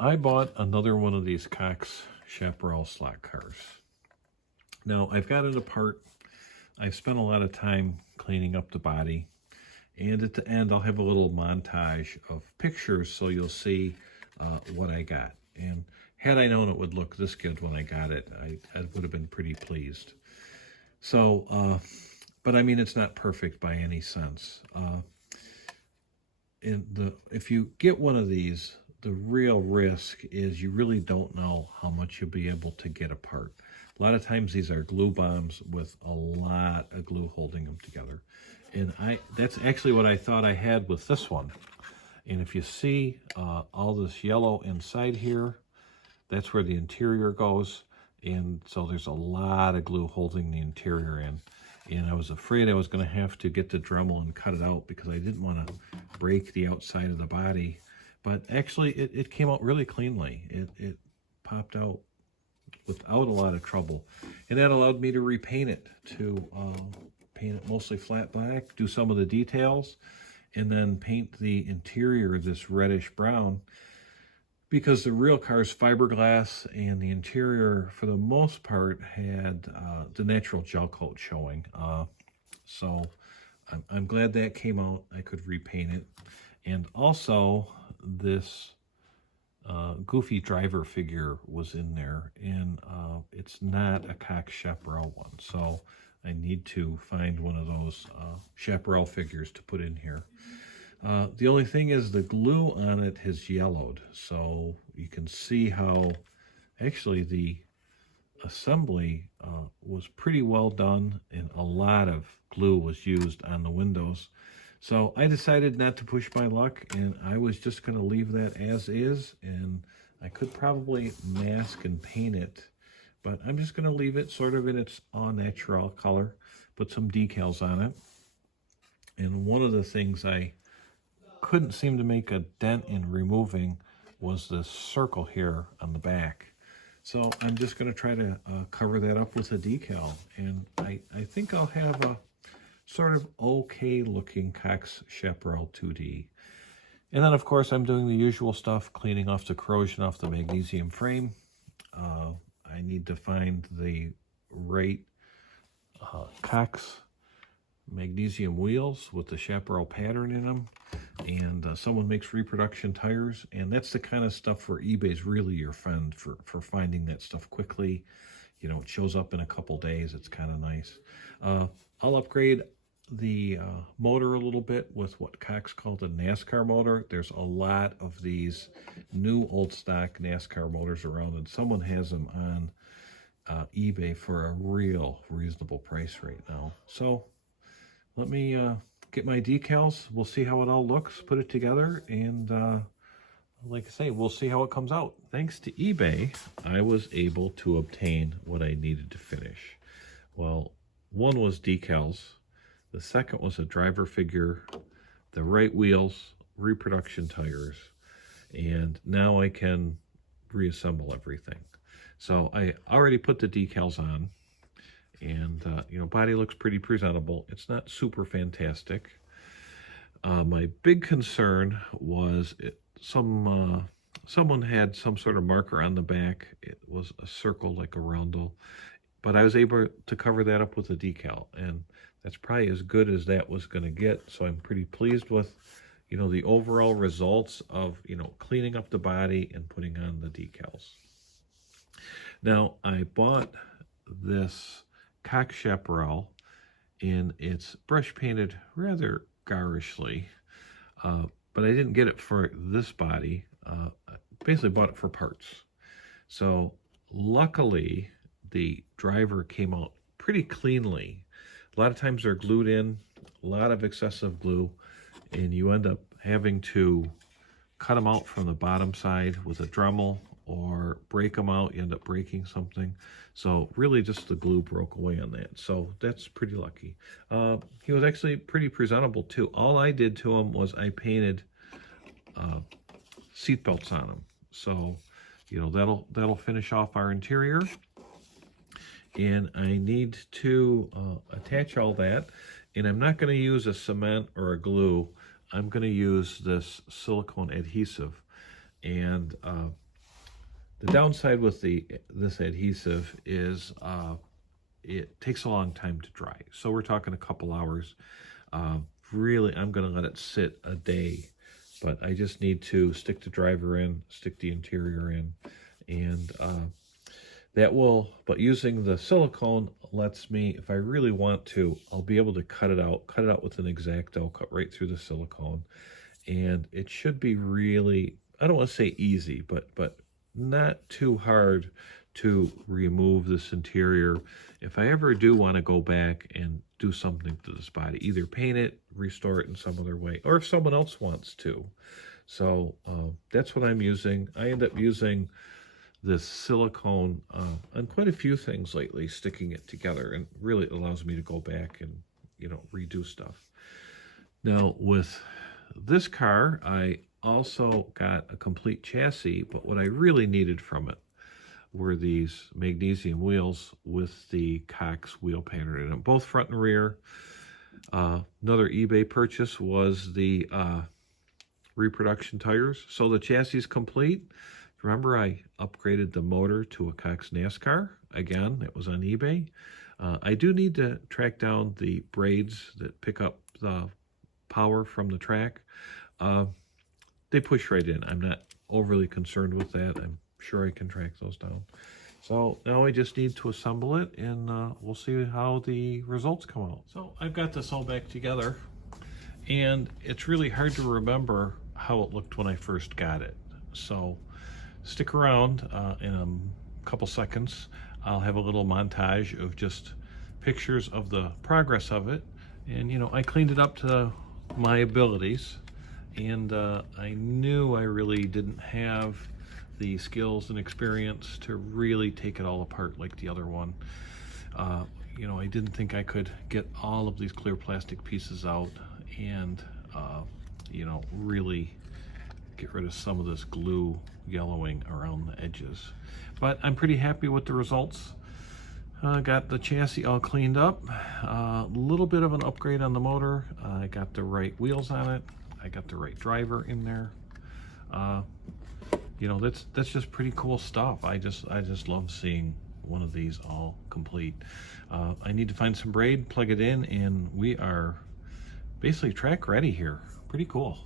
I bought another one of these Cox Chaparral slot cars. Now, I've got it apart. I've spent a lot of time cleaning up the body. And at the end, I'll have a little montage of pictures so you'll see what I got. And had I known it would look this good when I got it, I would have been pretty pleased. So, but I mean, it's not perfect by any sense. If you get one of these, the real risk is you really don't know how much you'll be able to get apart. A lot of times these are glue bombs with a lot of glue holding them together. And that's actually what I thought I had with this one. And if you see all this yellow inside here, that's where the interior goes. And so there's a lot of glue holding the interior in. And I was afraid I was going to have to get the Dremel and cut it out because I didn't want to break the outside of the body. But actually, it came out really cleanly. It popped out without a lot of trouble. And that allowed me to repaint it, to paint it mostly flat black, do some of the details, and then paint the interior this reddish brown, because the real car's fiberglass and the interior, for the most part, had the natural gel coat showing. So I'm glad that came out. I could repaint it. And also, this goofy driver figure was in there, and it's not a Cox Chaparral one. So I need to find one of those Chaparral figures to put in here. The only thing is the glue on it has yellowed, so you can see how actually the assembly was pretty well done, and a lot of glue was used on the windows. So I decided not to push my luck, and I was just going to leave that as is, and I could probably mask and paint it, but I'm just going to leave it sort of in its all natural color, put some decals on it. And one of the things I couldn't seem to make a dent in removing was this circle here on the back. So I'm just going to try to cover that up with a decal, and I think I'll have a sort of okay looking Cox Chaparral 2D. And then of course I'm doing the usual stuff, cleaning off the corrosion off the magnesium frame. I need to find the right Cox magnesium wheels with the Chaparral pattern in them. And someone makes reproduction tires, and that's the kind of stuff where eBay's really your friend for finding that stuff quickly. You know, it shows up in a couple days. It's kind of nice. I'll upgrade the motor a little bit with what Cox called a NASCAR motor. There's a lot of these new old stock NASCAR motors around, and someone has them on eBay for a real reasonable price right now. So let me get my decals. We'll see how it all looks, put it together, and like I say, we'll see how it comes out. Thanks to eBay, I was able to obtain what I needed to finish. Well, one was decals. The second was a driver figure, the right wheels, reproduction tires, and now I can reassemble everything. So I already put the decals on, and you know, body looks pretty presentable. It's not super fantastic. My big concern was someone had some sort of marker on the back. It was a circle like a roundel, but I was able to cover that up with a decal, and that's probably as good as that was going to get. So I'm pretty pleased with, you know, the overall results of, you know, cleaning up the body and putting on the decals. Now, I bought this Cox Chaparral, and it's brush painted rather garishly, but I didn't get it for this body. I basically bought it for parts. So luckily, the driver came out pretty cleanly. A lot of times they're glued in, a lot of excessive glue, and you end up having to cut them out from the bottom side with a Dremel, or break them out. You end up breaking something. So really just the glue broke away on that. So that's pretty lucky. He was actually pretty presentable too. All I did to him was I painted seat belts on him. So, you know, that'll finish off our interior. And I need to attach all that. And I'm not going to use a cement or a glue. I'm going to use this silicone adhesive. And The downside with this adhesive is it takes a long time to dry. So we're talking a couple hours. Really, I'm going to let it sit a day, but I just need to stick the driver in, stick the interior in, and that will, but using the silicone lets me, if I really want to, I'll be able to cut it out with an X-Acto, cut right through the silicone, and it should be really, I don't want to say easy, but not too hard to remove this interior. If I ever do want to go back and do something to this body, either paint it, restore it in some other way, or if someone else wants to. So that's what I'm using. I end up using this silicone on quite a few things lately, sticking it together, and really it allows me to go back and, you know, redo stuff. Now with this car, I also got a complete chassis, but what I really needed from it were these magnesium wheels with the Cox wheel pattern in them, both front and rear. Another eBay purchase was the reproduction tires. So the chassis is complete. Remember, I upgraded the motor to a Cox NASCAR. Again, it was on eBay. I do need to track down the braids that pick up the power from the track. They push right in. I'm not overly concerned with that. I'm sure I can track those down. So now I just need to assemble it, and we'll see how the results come out. So I've got this all back together, and it's really hard to remember how it looked when I first got it. So stick around in a couple seconds. I'll have a little montage of just pictures of the progress of it. And, you know, I cleaned it up to my abilities, and I knew I really didn't have the skills and experience to really take it all apart like the other one. You know, I didn't think I could get all of these clear plastic pieces out and, you know, really get rid of some of this glue yellowing around the edges. But I'm pretty happy with the results. Got the chassis all cleaned up. A little bit of an upgrade on the motor. I got the right wheels on it. I got the right driver in there. You know, that's just pretty cool stuff. I just love seeing one of these all complete. I need to find some braid, plug it in, and we are basically track ready here. Pretty cool.